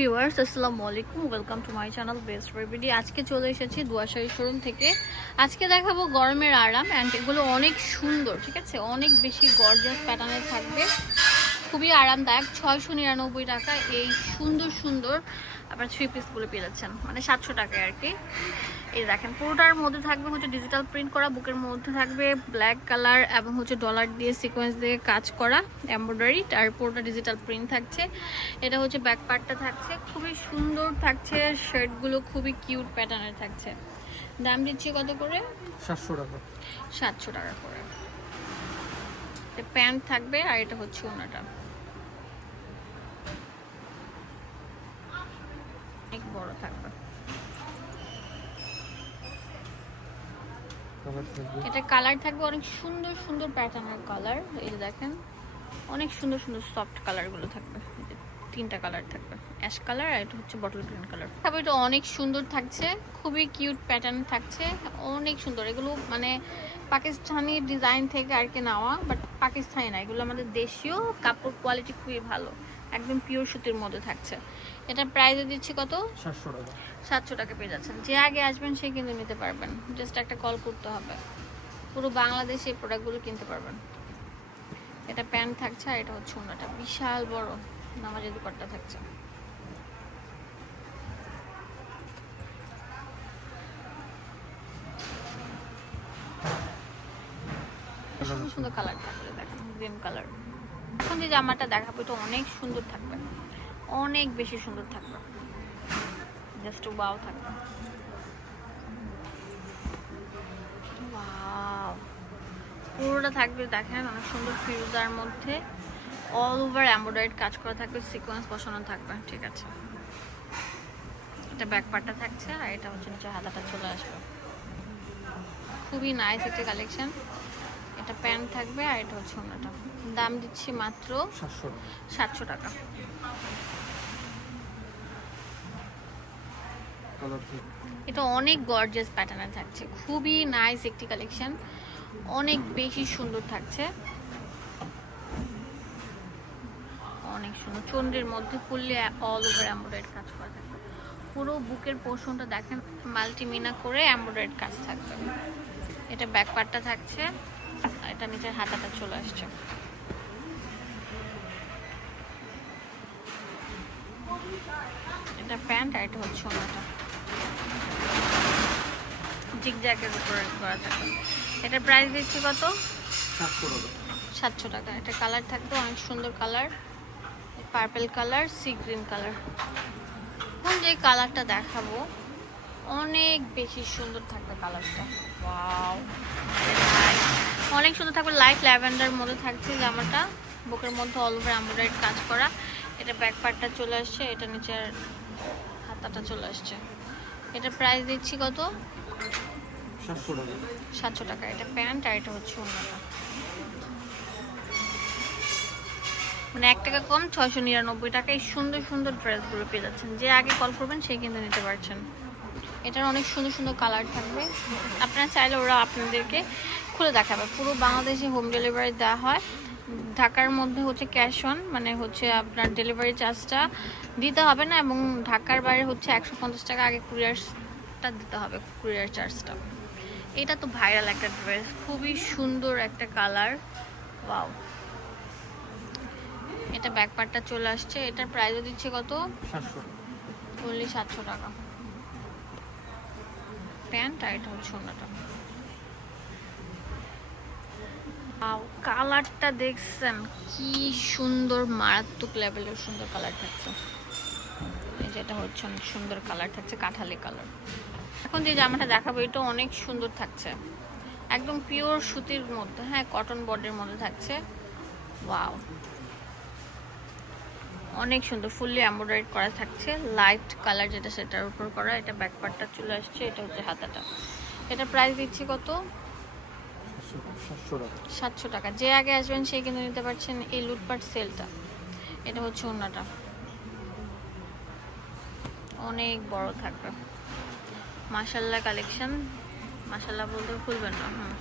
Viewers, আসসালামু আলাইকুম। Welcome to my channel best বেবিডি আজকে চলে এসেছি দুয়াশাই শোরুম থেকে। আজকে দেখাবো গরমের আরাম অ্যান্ড এগুলো অনেক সুন্দর, ঠিক আছে? অনেক বেশি গর্জাস প্যাটার্নের থাকবে। খুবই আরামদায়ক। ছয়শো নিরানব্বই টাকা এই সুন্দর সুন্দর আপনার থ্রি পিসগুলো পেয়ে যাচ্ছেন। মানে সাতশো টাকায় আর কি। এই দেখেন পুরোটার মধ্যে থাকবে হচ্ছে ডিজিটাল প্রিন্ট করা বুকের মধ্যে থাকবে ব্ল্যাক কালার এবং হচ্ছে ডলার দিয়ে সিকোয়েন্স দিয়ে কাজ করা এমব্রয়ডারি আর পুরোটা ডিজিটাল প্রিন্ট থাকছে। এটা হচ্ছে ব্যাক পার্টটা থাকছে। খুবই সুন্দর থাকছে শার্টগুলো খুবই কিউট প্যাটার্নের থাকছে। দাম দিচ্ছি কত করে? সাতশো টাকা। সাতশো টাকা করে। প্যান্ট থাকবে আর এটা হচ্ছে ওনাটা। বড় থাকবে। এটা কালার থাকবে অনেক সুন্দর সুন্দর প্যাটার্নের কালার এই যে দেখেন অনেক সুন্দর সুন্দর সফট কালারগুলো থাকবে। তিনটা কালার থাকবে। অ্যাশ কালার আর এটা হচ্ছে বটল গ্রিন কালার তবে এটা অনেক সুন্দর থাকছে খুবই কিউট প্যাটার্ন থাকছে অনেক সুন্দর। এগুলো মানে পাকিস্তানি ডিজাইন থেকে আর কি নেওয়া বাট পাকিস্তানি না এগুলো আমাদের দেশীয় কাপড় কোয়ালিটি খুবই ভালো। একদম পিওর সুতির মধ্যে থাকছে। এটা প্রাইসও দিচ্ছি কত? সাতশো টাকা। সাতশো টাকা পেয়ে যাচ্ছেন। যে আগে আসবেন সে কিন্তু নিতে পারবেন। জাস্ট একটা কল করতে হবে। পুরো বাংলাদেশে এই প্রোডাক্টগুলো কিনতে পারবেন। এটা প্যান্ট থাকছে আর এটা হচ্ছে ওনাটা বিশাল বড় নামাজের দুপাট্টা থাকছে। সুন্দর সুন্দর কালার থাকবে দেখেন গ্রিন কালার এখন যে জামাটা দেখাবো, এটা অনেক সুন্দর থাকবে। অনেক বেশি সুন্দর থাকবে। জাস্ট ওয়াও থাকবে! পুরোটা থাকবে, দেখেন, অনেক সুন্দর ফিরোজার মধ্যে। অল ওভার এমব্রয়ডারিড কাজ করা থাকবে সিকোয়েন্স বসানো থাকবে, ঠিক আছে। এটা ব্যাক পার্টটা থাকছে, আর এটা হচ্ছে নিচে হাতাটা চলে আসবে। খুবই নাইস একটা কালেকশন এটা প্যান্ট থাকবে, আর এটা হচ্ছে অন্যটা দাম দিচ্ছি মাত্র সাতশো টাকা। এটা অনেক গর্জিয়াস প্যাটার্নে থাকছে। খুবই নাইস একটি কালেকশন অনেক বেশি সুন্দর থাকছে। অনেক সুন্দর। চন্দ্রের মধ্যে ফুললে অল ওভার এমব্রয়ডারি কাজ করা থাকবে পুরো বুকের পোর্শনটা দেখেন মাল্টিমিনা করে এমব্রয়ডারি কাজ থাকবে এটা ব্যাক পার্টটা থাকছে। এটা নিচের হাতাটা চলে আসছে। এটা প্যান্ট আর এটা হচ্ছে ওনাটা। জিগজ্যাগের উপরে করা থাকে। এটা প্রাইস দিচ্ছি কত? সাতশো টাকা। সাতশো টাকা। এটা কালার থাকবে অনেক সুন্দর colour purple colour sea green colour এখন যে কালারটা দেখাবো অনেক বেশি সুন্দর থাকবে কালারটা ওয়াও অনেক সুন্দর থাকবে লাইট ল্যাভেন্ডার মধ্যে থাকছে জামাটা। বুকের মধ্যে অল ওভার এমব্রয়ডারি কাজ করা। এটা ব্যাক পার্টটা চলে আসছে এটা নিচের হাতাটা চলে আসছে। এটা প্রাইস দিচ্ছি কত? সাতশো টাকা। সাতশো টাকা। এটা প্যান্ট আর এটা হচ্ছে অন্যটা মানে এক টাকা কম ছয়শো নিরানব্বই টাকা। এই সুন্দর সুন্দর ড্রেসগুলো পেয়ে যাচ্ছেন। যে আগে কল করবেন সেই কিন্তু নিতে পারছেন। এটার অনেক সুন্দর সুন্দর কালার থাকবে। আপনারা চাইলে ওরা আপনাদেরকে খুলে দেখাবে। পুরো বাংলাদেশে হোম ডেলিভারি দেওয়া হয়। ঢাকার মধ্যে হচ্ছে ক্যাশ অন মানে হচ্ছে আপনার ডেলিভারি চার্জটা দিতে হবে না এবং ঢাকার বাইরে হচ্ছে একশো পঞ্চাশ টাকা আগে কুরিয়ারটা দিতে হবে কুরিয়ার চার্জটা এটা তো ভাইরাল একটা ড্রেস খুবই সুন্দর একটা কালার ওয়াও এটা ব্যাক পার্টটা চলে আসছে এটার প্রাইসও দিচ্ছে কত? টাকা সাতশো টাকা। প্যান্ট আর এটা হচ্ছে অন্যটা। কালারটা দেখছেন, কি সুন্দর, মারাত্মক লেভেলের সুন্দর কালার থাকছে। যেটা হচ্ছে অনেক সুন্দর কালার থাকছে, কাঠালি কালার এখন যে জামাটা দেখাবো, এটা অনেক সুন্দর থাকছে। একদম পিওর সুতির মধ্যে হ্যাঁ কটন বডির মধ্যে থাকছে। ওয়াও অনেক সুন্দর ফুললি এমব্রয়ডারি করা থাকছে। লাইট কালার যেটা, সেটার উপর করা। এটা ব্যাক পার্টটা চলে আসছে, এটা হচ্ছে হাতাটা। এটা প্রাইস দিচ্ছি কত? সাতশো- টাকা। যে আগে আসবেন সেই কিন্তু নিতে পারছেন এই লুটপাট সেলটা। এটা হচ্ছে ওনাটা অনেক বড় থাকবে। মাসাল্লাহ কালেকশন। মাসাল্লাহ বলতে খুলবেন না, হুম।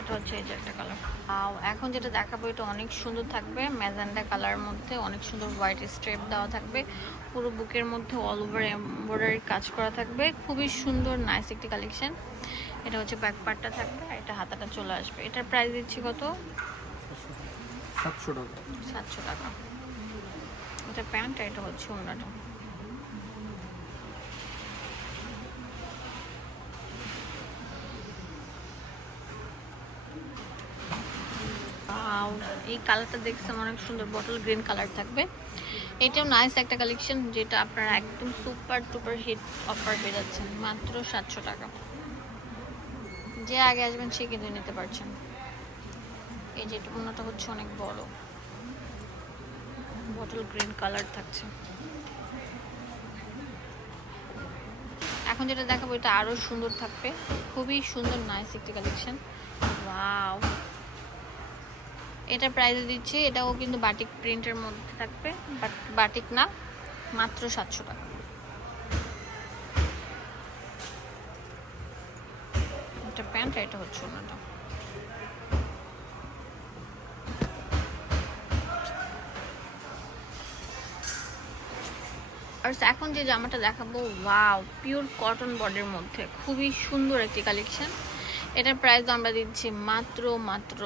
এটা হচ্ছে এই যে একটা কালার এখন যেটা দেখাবো, এটা অনেক সুন্দর থাকবে। ম্যাজেন্ডা কালার মধ্যে অনেক সুন্দর হোয়াইট স্ট্রেপ দেওয়া থাকবে। পুরো বুকের মধ্যে অল ওভার এমব্রয়ডারি কাজ করা থাকবে। খুবই সুন্দর নাইস একটি কালেকশন এটা হচ্ছে ব্যাক পার্টটা থাকবে আর এটা হাতাটা চলে আসবে। এটার প্রাইস দিচ্ছি কত? সাতশো টাকা। সাতশো টাকা। এটা প্যান্ট এটা হচ্ছে Wow, এই কালারটা দেখছেন অনেক সুন্দর বটল গ্রিন কালার থাকবে। এটাও নাইস একটা কালেকশন যেটা আপনারা একদম সুপার টুপার হিট অফার পেয়ে যাচ্ছেন মাত্র সাতশো টাকা। যে আগে আসবেন সে কিন্তু নিতে পারছেন। এই যে এটা অন্যটা হচ্ছে অনেক বড়। বটল গ্রিন কালার থাকছে। এখন যেটা দেখাবো, এটা আরও সুন্দর থাকবে। খুবই সুন্দর নাইস একটি কালেকশন ওয়াও এটা প্রাইসে দিচ্ছে, এটাও কিন্তু বাটিক প্রিন্টের মধ্যে থাকবে বাট বাটিক না, মাত্র সাতশো টাকা। এটা প্যান্ট এটা হচ্ছে অন্যটা আর এখন যে জামাটা দেখাবো ওয়াও পিওর কটন বডির মধ্যে খুবই সুন্দর একটি কালেকশন এটার প্রাইস আমরা দিচ্ছি মাত্র মাত্র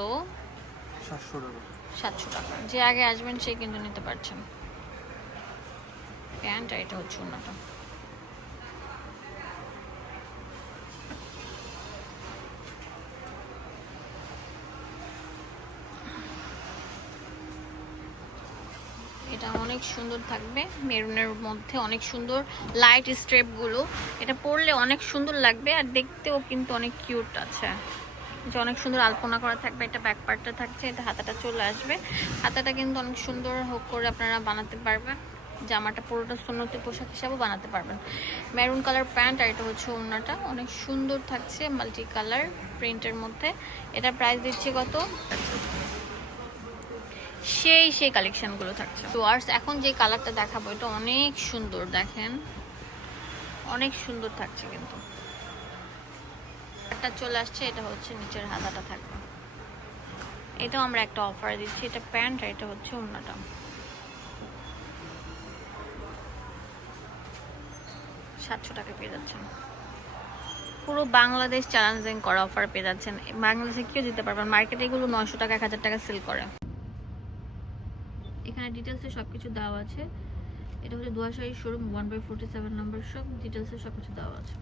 সাতশো টাকা। সাতশো টাকা। যে আগে আসবেন সে কিন্তু নিতে পারছেন। প্যান্ট এটা হচ্ছে অন্যটা এটা অনেক সুন্দর থাকবে, মেরুনের মধ্যে অনেক সুন্দর লাইট স্ট্রেপগুলো এটা পরলে অনেক সুন্দর লাগবে আর দেখতেও কিন্তু অনেক কিউট আছে। যে অনেক সুন্দর আলপনা করা থাকবে, এটা ব্যাক পার্টটা থাকছে, এটা হাতাটা চলে আসবে। হাতাটা কিন্তু অনেক সুন্দর হোক করে আপনারা বানাতে পারবেন। জামাটা পুরোটা সুন্নতি পোশাক হিসাবেও বানাতে পারবেন। মেরুন কালার প্যান্ট আর এটা হচ্ছে ওড়নাটা। অনেক সুন্দর থাকছে মাল্টি কালার প্রিন্টের মধ্যে। এটা প্রাইস দিচ্ছি কত? সেই সেই কালেকশনগুলো থাকছে। তো আর এখন যে কালারটা দেখাবো, এটা অনেক সুন্দর, দেখেন। অনেক সুন্দর থাকছে কিন্তু। একটা চলে আসছে, এটা হচ্ছে নিচের হাতাটা থাকবে। এটাও আমরা একটা অফার দিচ্ছি, এটা প্যান্ট আর এটা হচ্ছে অন্যটা সাতশো টাকা পেয়ে যাচ্ছেন। পুরো বাংলাদেশ চ্যালেঞ্জিং করা অফার পেয়ে যাচ্ছেন। বাংলাদেশে কেউ দিতে পারবেন মার্কেটে এগুলো নয়শো টাকা, এক হাজার টাকা সেল করে। এখানে ডিটেলসে সব কিছু দেওয়া আছে। এটা হচ্ছে Duashahi showroom one by forty seven number shop ডিটেলসে সব কিছু দেওয়া আছে।